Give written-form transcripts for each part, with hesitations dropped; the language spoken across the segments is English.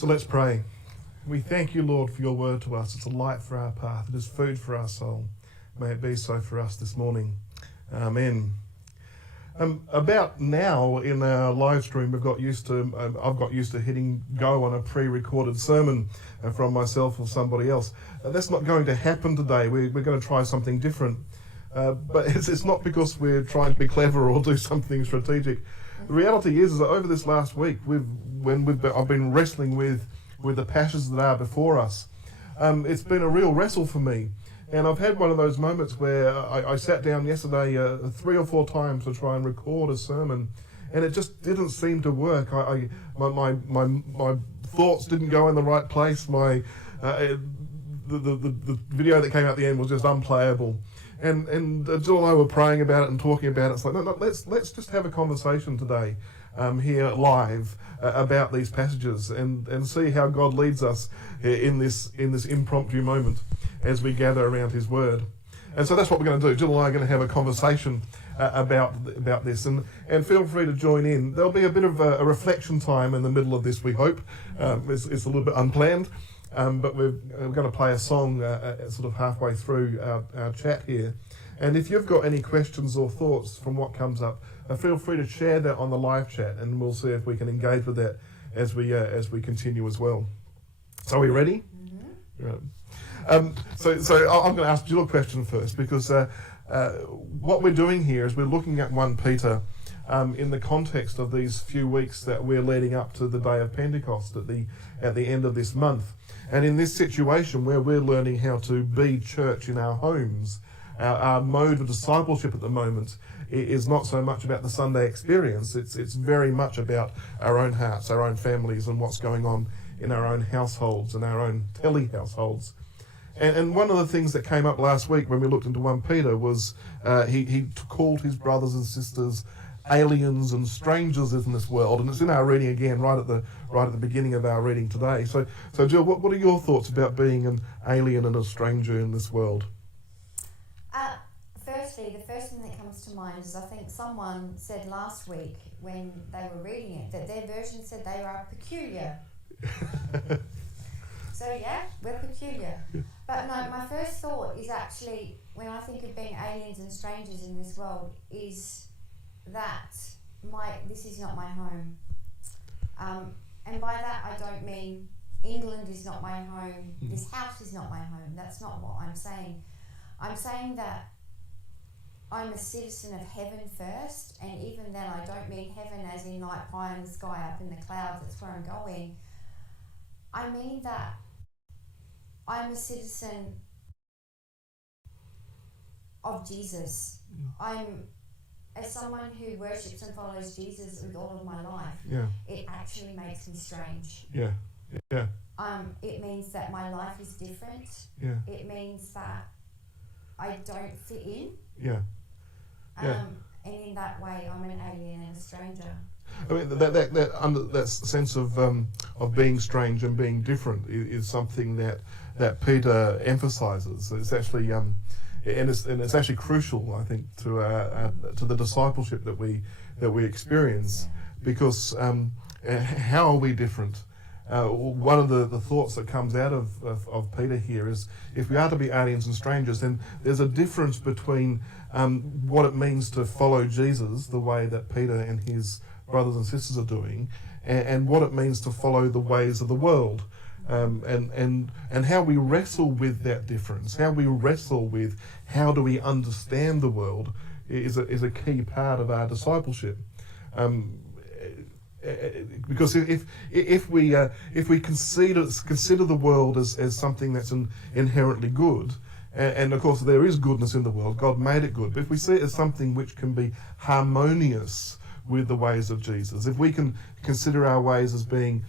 So let's pray. We thank you, Lord, for your word to us. It's a light for our path. It is food for our soul. May it be so for us this morning. Amen. About now in our live stream, I've got used to hitting go on a pre-recorded sermon from myself or somebody else. That's not going to happen today. We're going to try something different. But it's not because we're trying to be clever or do something strategic. The reality is that over this last week, I've been wrestling with the passages that are before us. It's been a real wrestle for me. And I've had one of those moments where I sat down yesterday 3 or 4 times to try and record a sermon, and it just didn't seem to work. My thoughts didn't go in the right place. The video that came out at the end was just unplayable. And Jill and I were praying about it and talking about it. It's like, no, let's just have a conversation today here live about these passages and see how God leads us in this impromptu moment as we gather around his word. And so that's what we're going to do. Jill and I are going to have a conversation about this, and feel free to join in. There'll be a bit of a reflection time in the middle of this, we hope. It's a little bit unplanned, but we're going to play a song sort of halfway through our chat here. And if you've got any questions or thoughts from what comes up, feel free to share that on the live chat, and we'll see if we can engage with that as we continue as well. So are we ready? Mm-hmm. Right. So I'm going to ask Jill a question first, because what we're doing here is we're looking at 1 Peter in the context of these few weeks that we're leading up to the day of Pentecost at the end of this month. And in this situation where we're learning how to be church in our homes, our mode of discipleship at the moment is not so much about the Sunday experience. It's very much about our own hearts, our own families, and what's going on in our own households and our own telly households. And one of the things that came up last week when we looked into 1 Peter was he called his brothers and sisters aliens and strangers in this world, and it's in our reading again right at the beginning of our reading today. So Jill, what are your thoughts about being an alien and a stranger in this world? Firstly, the first thing that comes to mind is I think someone said last week when they were reading it that their version said they are peculiar. So yeah, we're peculiar. But no, my first thought is actually, when I think of being aliens and strangers in this world, is that this is not my home. And by that I don't mean England is not my home, this house is not my home. That's not what I'm saying. I'm saying that I'm a citizen of heaven first, and even then I don't mean heaven as in like pie in the sky up in the clouds, that's where I'm going. I mean that I'm a citizen of Jesus. As someone who worships and follows Jesus with all of my life, it actually makes me strange. Yeah. It means that my life is different. Yeah. It means that I don't fit in. Yeah. And in that way, I'm an alien and a stranger. I mean, that sense of being strange and being different is something that Peter emphasises. It's actually and it's actually crucial, I think, to the discipleship that we experience, because how are we different? One of the thoughts that comes out of Peter here is, if we are to be aliens and strangers, then there's a difference between what it means to follow Jesus the way that Peter and his brothers and sisters are doing, and what it means to follow the ways of the world, and how we wrestle with that difference, how we wrestle with how do we understand the world is a key part of our discipleship. Because if we consider the world as something that's inherently good, and of course there is goodness in the world, God made it good, but if we see it as something which can be harmonious with the ways of Jesus, if we can consider our ways as being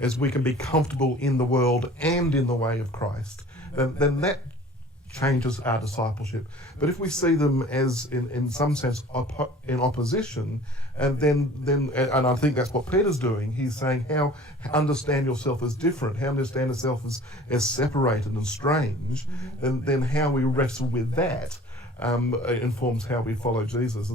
as we can be comfortable in the world and in the way of Christ, then that changes our discipleship. But if we see them as in some sense in opposition, and then I think that's what Peter's doing. He's saying, how understand yourself as different, how understand yourself as separated and strange, and then how we wrestle with that informs how we follow Jesus.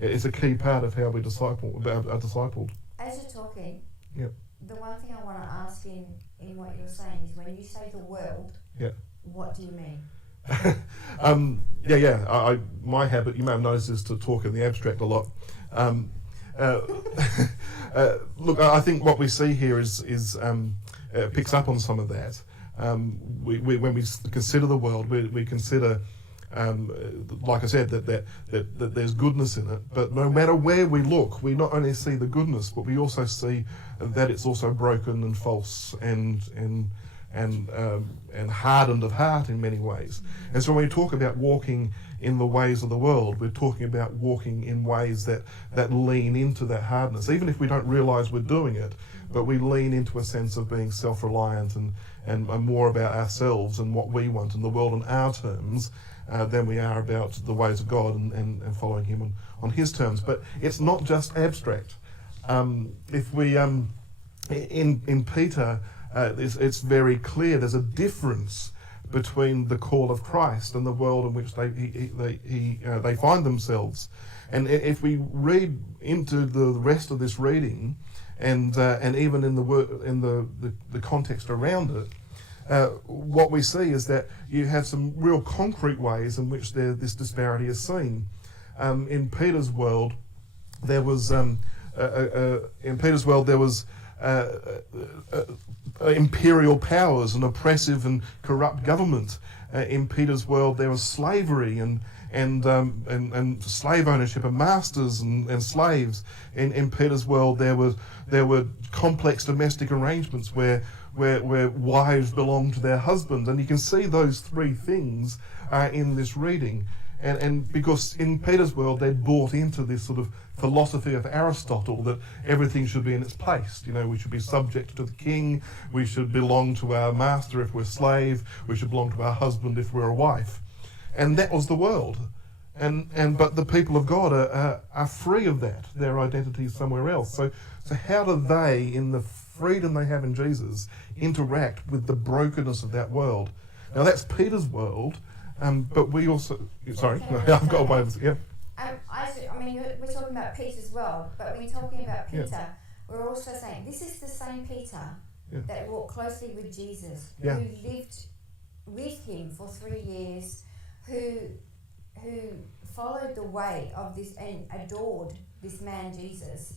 It's a key part of how we are discipled. As you're talking, yep. the one thing I want to ask in what you're saying is when you say the world, Yeah. what do you mean? My habit, you may have noticed, is to talk in the abstract a lot. Look, I think what we see here is picks up on some of that. When we consider the world, we consider, like I said, that there's goodness in it. But no matter where we look, we not only see the goodness, but we also see that it's also broken and false and hardened of heart in many ways. And so when we talk about walking in the ways of the world, we're talking about walking in ways that lean into that hardness, even if we don't realise we're doing it, but we lean into a sense of being self-reliant and more about ourselves and what we want in the world on our terms than we are about the ways of God and following him on his terms. But it's not just abstract. If we, in Peter, it's very clear there's a difference between the call of Christ and the world in which they find themselves. And if we read into the rest of this reading, and even in the context around it, what we see is that you have some real concrete ways in which this disparity is seen. In Peter's world, there was imperial powers and oppressive and corrupt government. In Peter's world, there was slavery and slave ownership and masters and slaves. In Peter's world, there were complex domestic arrangements where wives belonged to their husbands, and you can see those three things in this reading. And because in Peter's world, they'd bought into this sort of philosophy of Aristotle that everything should be in its place. You know, we should be subject to the king, we should belong to our master if we're slave, we should belong to our husband if we're a wife. And that was the world. But the people of God are free of that. Their identity is somewhere else. So how do they, in the freedom they have in Jesus, interact with the brokenness of that world? Now that's Peter's world, but we also... Sorry, I've got away with it, yeah. We're talking about Peter's world, but when we're talking about Peter, we're also saying this is the same Peter that walked closely with Jesus, who lived with him for 3 years, who followed the way of this and adored this man Jesus,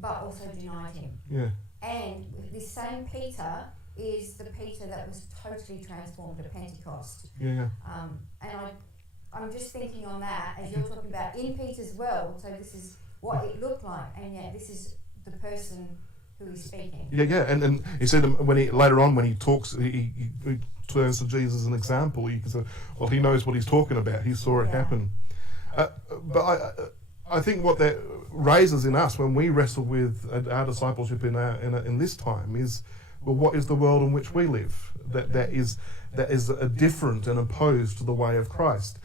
but also denied him. Yeah. And this same Peter is the Peter that was totally transformed at Pentecost. And I'm just thinking on that as you're talking about in Peter's world. So this is what it looked like, and yet this is the person who is speaking. And he said later on when he talks, he turns to Jesus as an example. You can say, well, he knows what he's talking about. He saw it happen. But I think what that raises in us when we wrestle with our discipleship in this time is, well, what is the world in which we live? That is different and opposed to the way of Christ.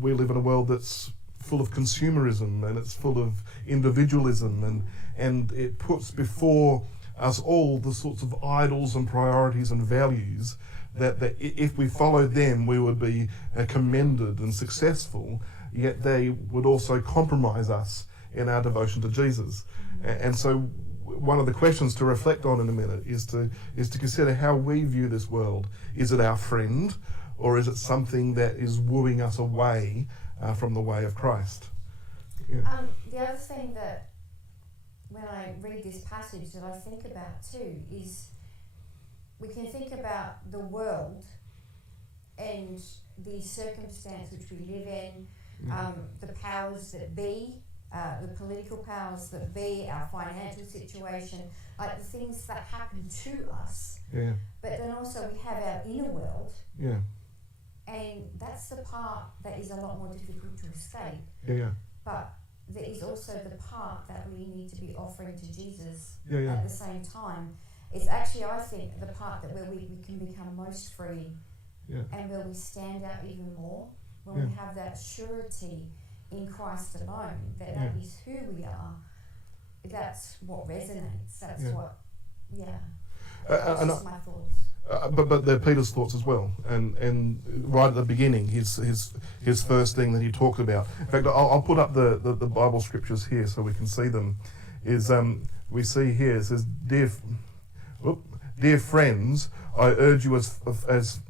We live in a world that's full of consumerism, and it's full of individualism, and it puts before us all the sorts of idols and priorities and values that if we followed them, we would be commended and successful, yet they would also compromise us in our devotion to Jesus. And so one of the questions to reflect on in a minute is to consider how we view this world. Is it our friend, or is it something that is wooing us away from the way of Christ? The other thing that when I read this passage that I think about too is we can think about the world and the circumstance which we live in, the powers that be, the political powers that be, our financial situation, like the things that happen to us. But then also we have our inner world. And that's the part that is a lot more difficult to escape. But there is also the part that we need to be offering to Jesus at the same time. It's actually, I think, the part that where we can become most free and where we stand out even more, when we have that surety in Christ alone, that is who we are. That's what resonates. That's what, that's just my thoughts. But they're Peter's thoughts as well, and right at the beginning, his first thing that he talked about. In fact, I'll put up the Bible scriptures here so we can see them. Is we see here, it says, Dear friends, I urge you as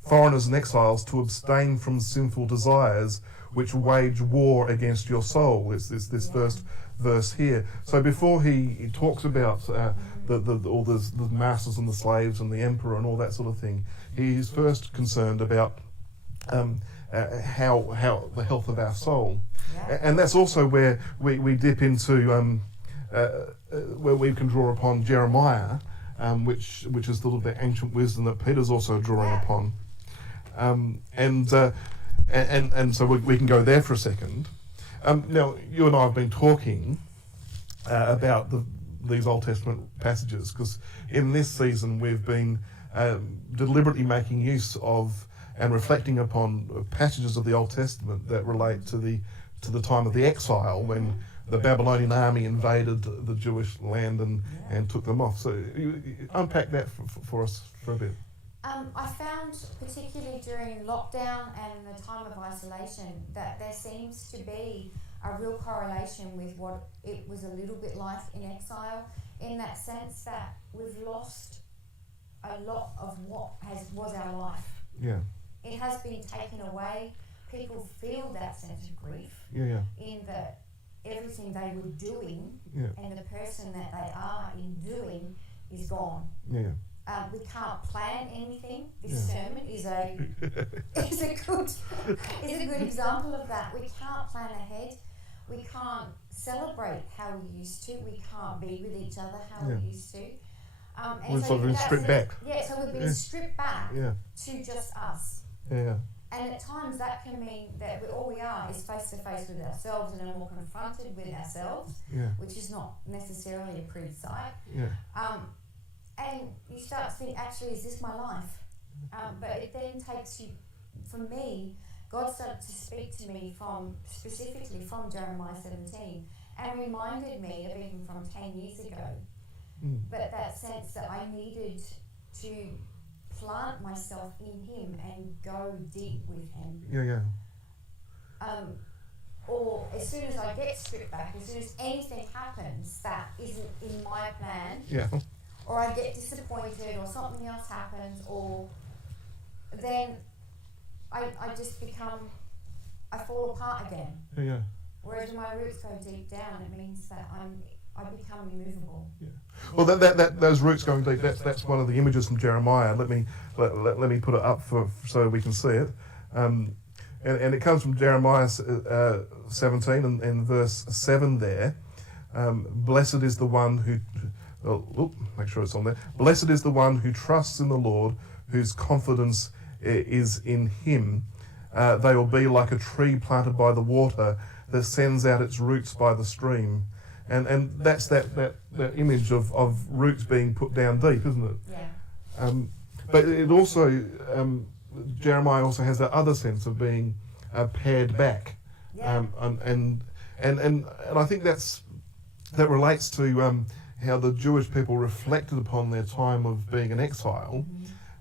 foreigners and exiles to abstain from sinful desires which wage war against your soul. It's this first verse here. So before he talks about all the masters and the slaves and the emperor and all that sort of thing, he's first concerned about how the health of our soul. And that's also where we dip into where we can draw upon Jeremiah, which is the ancient wisdom that Peter's also drawing upon. And so we can go there for a second. Now, you and I have been talking about these Old Testament passages, because in this season we've been deliberately making use of and reflecting upon passages of the Old Testament that relate to the time of the exile, when the Babylonian army invaded the Jewish land and took them off. So you unpack that for us for a bit. I found, particularly during lockdown and the time of isolation, that there seems to be a real correlation with what it was a little bit like in exile, in that sense that we've lost a lot of what was our life. Yeah. It has been taken away. People feel that sense of grief in that everything they were doing and the person that they are in doing is gone. Yeah. We can't plan anything. This sermon is a good example of that. We can't plan ahead. We can't celebrate how we used to. We can't be with each other how we used to. We've sort of been stripped back. Yeah, so we've been stripped back to just us. Yeah. And at times that can mean that all we are is face to face with ourselves and are more confronted with ourselves, which is not necessarily a pretty sight. Yeah. And you start to think, actually, is this my life? But it then takes you, for me, God started to speak to me specifically from Jeremiah 17 and reminded me of even from 10 years ago. But that sense that I needed to plant myself in Him and go deep with Him. Or as soon as I get stripped back, as soon as anything happens that isn't in my plan, or I get disappointed, or something else happens, or then I fall apart again. Whereas when my roots go deep down, it means that I become immovable. Well, those roots going deep, that's one of the images from Jeremiah. Let me put it up so we can see it. And it comes from Jeremiah 17 and verse 7 there. Blessed is the one who... make sure it's on there. Blessed is the one who trusts in the Lord, whose confidence is in Him. They will be like a tree planted by the water that sends out its roots by the stream. And that's that image of roots being put down deep, isn't it? Yeah. But it also, Jeremiah also has that other sense of being pared back. Yeah. And I think that relates to how the Jewish people reflected upon their time of being in exile.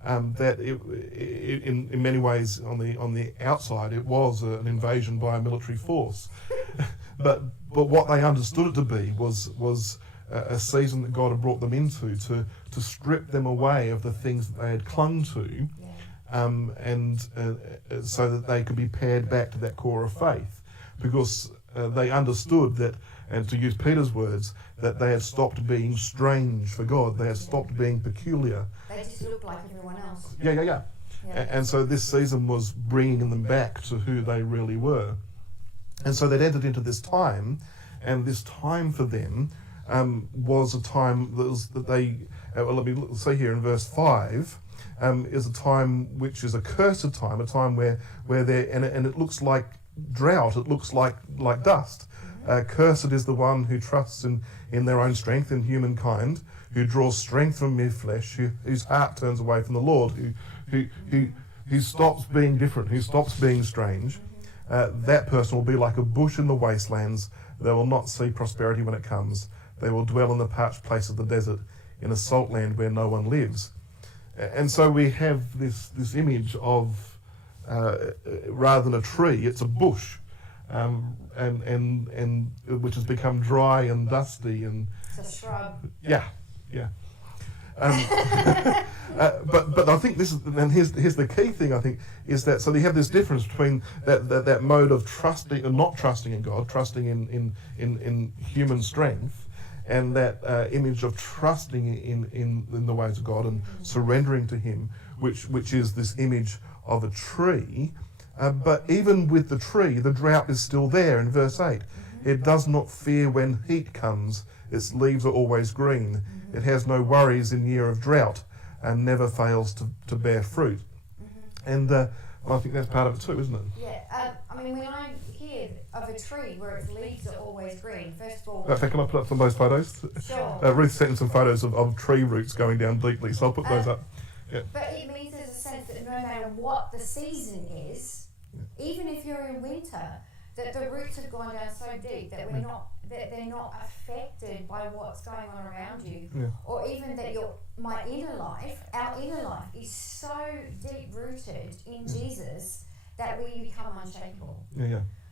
That in many ways on the outside it was an invasion by a military force, but what they understood it to be was a season that God had brought them into to strip them away of the things that they had clung to, and so that they could be pared back to that core of faith, because they understood that, and to use Peter's words, that they had stopped being strange for God. They had stopped being peculiar. They just looked like everyone else. Yeah. And so this season was bringing them back to who they really were. And so they'd entered into this time, and this time for them was a time that they, let me see here in verse 5, is a time which is a cursed time, a time where they're, and it looks like drought, it looks like dust. Cursed is the one who trusts in their own strength, in humankind, who draws strength from mere flesh, whose heart turns away from the Lord, who stops being different, who stops being strange. That person will be like a bush in the wastelands. They will not see prosperity when it comes. They will dwell in the parched place of the desert, in a salt land where no one lives. And so we have this image of, rather than a tree, it's a bush. And which has become dry and dusty and It's a shrub. Yeah, yeah. But I think this is, and here's the key thing, I think, is that, so you have this difference between that mode of trusting and not trusting in God, trusting in human strength, and that image of trusting in the ways of God and surrendering to Him, which is this image of a tree. But even with the tree, the drought is still there in verse 8. It does not fear when heat comes. Its leaves are always green. It has no worries in year of drought and never fails to bear fruit. And I think that's part of it too, isn't it? Yeah, I mean, when I hear of a tree where its leaves are always green, first of all... In fact, can I put up some of those photos? Sure. Ruth sent in some photos of tree roots going down deeply, so I'll put those up. Yeah. But it means there's a sense that no matter what the season is, even if you're in winter, that the roots have gone down so deep that they're not affected by what's going on around you, or even that our inner life is so deep rooted in Jesus that we become unshakable.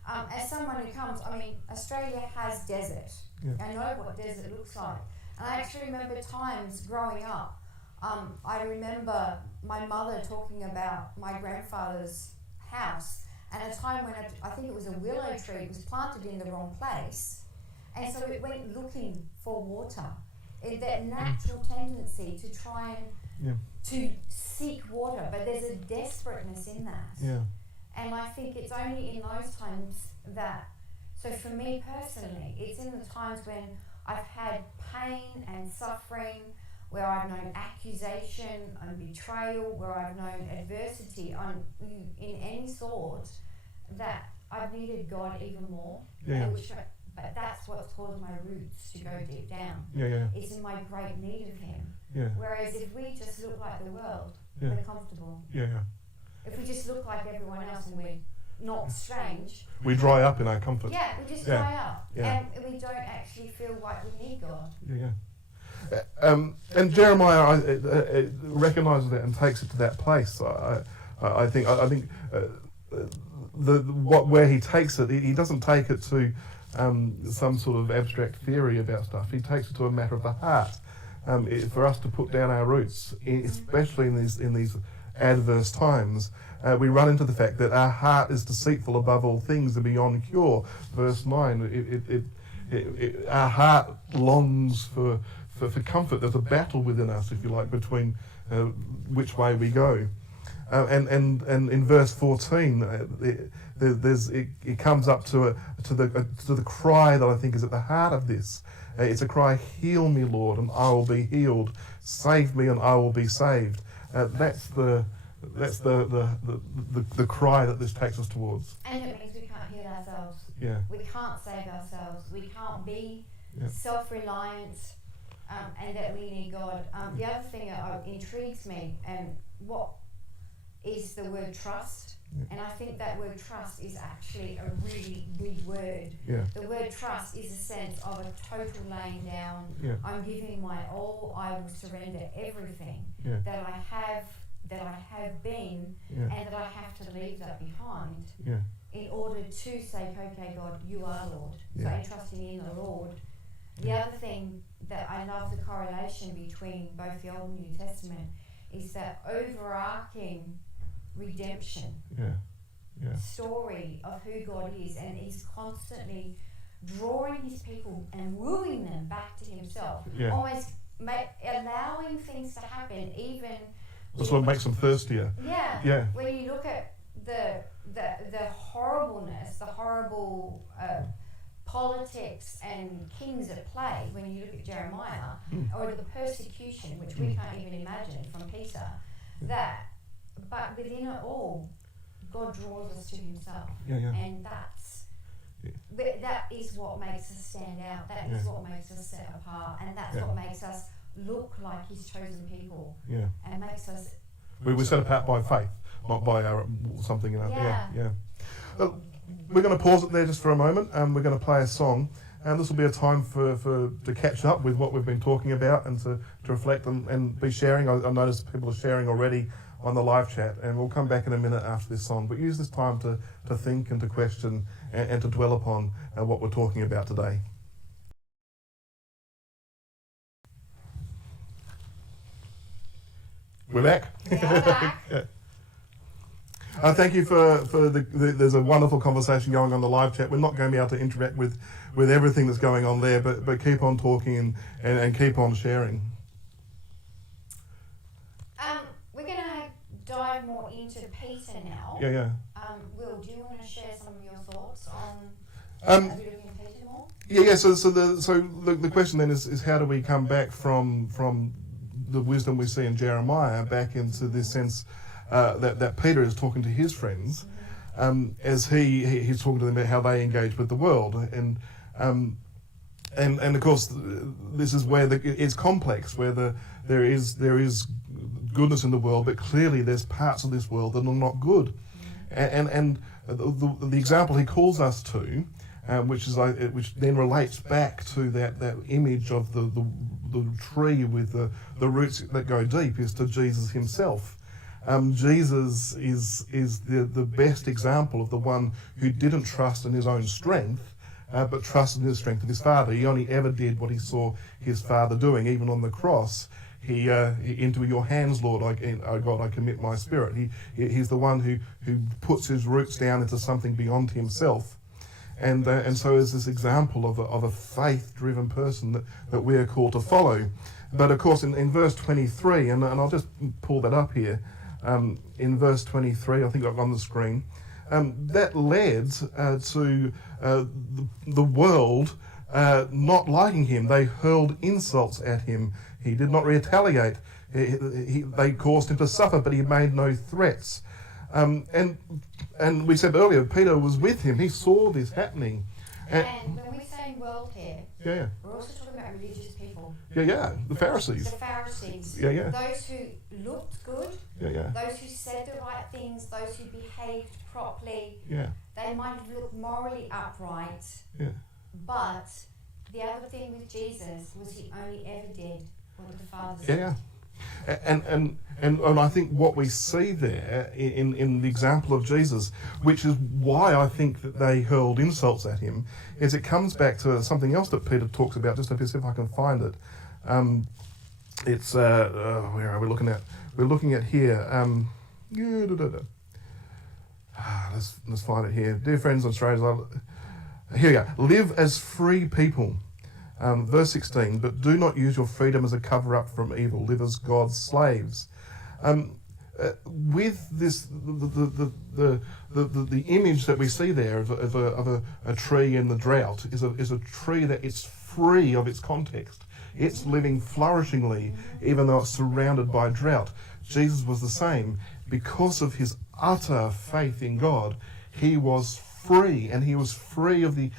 As someone who comes, I mean, Australia has desert. I know what desert looks like, and I actually remember times growing up. I remember my mother talking about my grandfather's house, and a time when I think it was a willow tree was planted in the wrong place, and so it went looking for water. That natural tendency to try and to seek water, but there's a desperateness in that. And I think it's only in those times that, so for me personally, it's in the times when I've had pain and suffering, where I've known accusation and betrayal, where I've known adversity in any sort, that I've needed God even more. But that's what's caused my roots to go deep down. It's in my great need of Him. Whereas if we just look like the world, we're comfortable. If we just look like everyone else and we're not strange, we dry up in our comfort. We just dry up, and we don't actually feel like we need God. And Jeremiah recognises that and takes it to that place. I think where he takes it, he doesn't take it to some sort of abstract theory about stuff. He takes it to a matter of the heart. For us to put down our roots, especially in these adverse times, we run into the fact that our heart is deceitful above all things and beyond cure. Verse 9, our heart longs for comfort. There's a battle within us, if you like, between which way we go. And in verse 14, it comes up to the cry that I think is at the heart of this. It's a cry, "Heal me, Lord, and I will be healed. Save me, and I will be saved." That's the cry that this takes us towards. And it means we can't heal ourselves. We can't save ourselves. We can't be self-reliant, and that we need God. The other thing that intrigues me, and what is the word trust. And I think that word trust is actually a really big word. The word trust is a sense of a total laying down. I'm giving my all. I will surrender everything that I have been, and that I have to leave that behind in order to say, okay, God, you are Lord. So I'm trusting in the Lord. The other thing that I love, the correlation between both the Old and New Testament, is that overarching redemption story of who God is, and He's constantly drawing His people and wooing them back to Himself, almost allowing things to happen, even that's what makes them thirstier. When you look at the horribleness, the horrible politics and kings at play, when you look at Jeremiah, or the persecution, which we can't even imagine from Peter, but within it all, God draws us to Himself, and that is what makes us stand out. That is what makes us set apart, and that's what makes us look like His chosen people, and makes us. We're set apart by faith, not by something in our. We're going to pause it there just for a moment, and we're going to play a song. And this will be a time to catch up with what we've been talking about, and to reflect and be sharing. I noticed people are sharing already on the live chat, and we'll come back in a minute after this song. But use this time to think and to question and to dwell upon what we're talking about today. We're back. We are back. Thank you for there's a wonderful conversation going on the live chat. We're not going to be able to interact with everything that's going on there, but keep on talking and keep on sharing. We're going to dive more into Peter now. Yeah. Will, do you want to share some of your thoughts on looking at Peter more? Yeah. So the question then is how do we come back from the wisdom we see in Jeremiah back into this sense that Peter is talking to his friends, as he's talking to them about how they engage with the world, and of course this is where it's complex, where there is goodness in the world, but clearly there's parts of this world that are not good, and the example he calls us to, which then relates back to that image of the tree with the roots that go deep, is to Jesus himself. Jesus is the best example of the one who didn't trust in his own strength, but trusted in the strength of his Father. He only ever did what he saw his Father doing. Even on the cross, he into your hands, Lord, O God, I commit my spirit. He's the one who puts his roots down into something beyond himself. And so is this example of a faith-driven person that we are called to follow. But of course, in verse 23, and I'll just pull that up here, in verse 23, I think I've on the screen, that led to the world not liking him. They hurled insults at him. He did not retaliate. They caused him to suffer, but he made no threats. And we said earlier, Peter was with him. He saw this happening. And when we say world here, we're also talking about religious people. The Pharisees. The Pharisees. Those who looked good. Those who said the right things. Those who behaved properly. They might have looked morally upright. But the other thing with Jesus was he only ever did what the Father said. And I think what we see there in the example of Jesus, which is why I think that they hurled insults at him, is it comes back to something else that Peter talks about. Just to see if I can find it. It's where are we looking at? We're looking at here. Let's find it here. Dear friends and strangers, here we go. Live as free people. Verse 16, but do not use your freedom as a cover-up from evil. Live as God's slaves. With this, the image that we see there of a tree in the drought is a tree that is free of its context. It's living flourishingly, even though it's surrounded by drought. Jesus was the same. Because of his utter faith in God, he was free, and he was free of the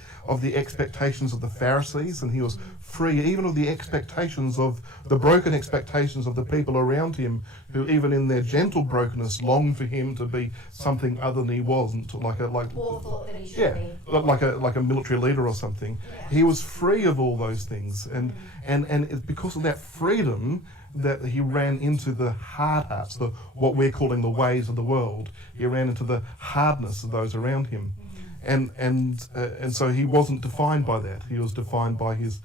expectations of the Pharisees, and he was free even of the expectations of the broken expectations of the people around him, who even in their gentle brokenness longed for him to be something other than he wasn't, or thought that he should be. like a military leader or something. He was free of all those things, and it's because of that freedom that he ran into the hard hearts, what we're calling the ways of the world. He ran into the hardness of those around him. And so he wasn't defined by that. He was defined by his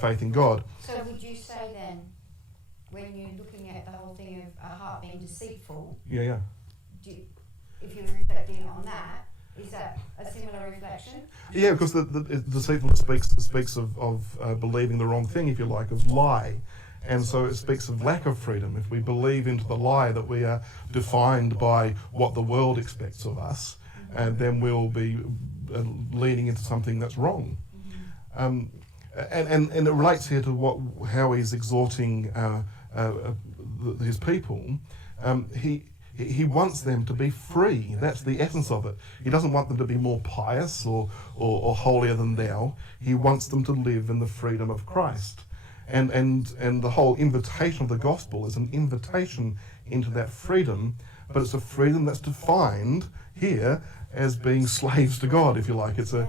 faith in God. So would you say then, when you're looking at the whole thing of a heart being deceitful, if you're reflecting on that, is that a similar reflection? Yeah, because the deceitfulness speaks of believing the wrong thing, if you like, of lie. And so it speaks of lack of freedom. If we believe into the lie that we are defined by what the world expects of us, and then we'll be leading into something that's wrong. And it relates here to how he's exhorting his people. He wants them to be free. That's the essence of it. He doesn't want them to be more pious or holier than thou. He wants them to live in the freedom of Christ. And the whole invitation of the gospel is an invitation into that freedom, but it's a freedom that's defined here as being slaves to God, if you like. It's a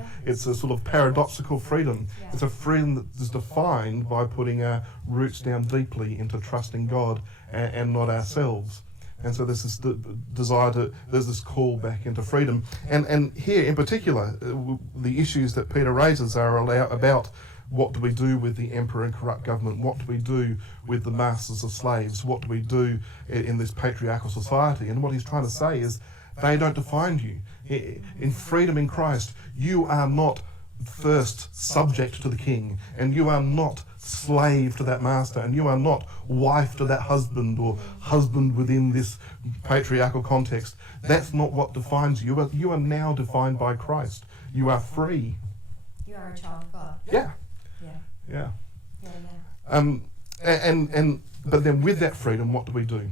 sort of paradoxical freedom. It's a freedom that is defined by putting our roots down deeply into trusting God and not ourselves. And so there's this desire there's this call back into freedom. And here in particular, the issues that Peter raises are about What do we do with the emperor and corrupt government? What do we do with the masters of slaves? What do we do in this patriarchal society? And what he's trying to say is, they don't define you. In freedom in Christ, you are not first subject to the king, and you are not slave to that master, and you are not wife to that husband, or husband within this patriarchal context. That's not what defines you. You are now defined by Christ. You are free. You are a child of God. Yeah. Yeah. Yeah. Yeah, yeah. But then with that freedom, what do?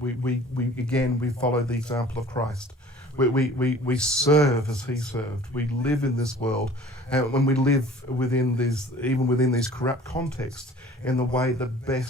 We follow the example of Christ. We serve as he served. We live in this world, and when we live within these corrupt contexts, in the way that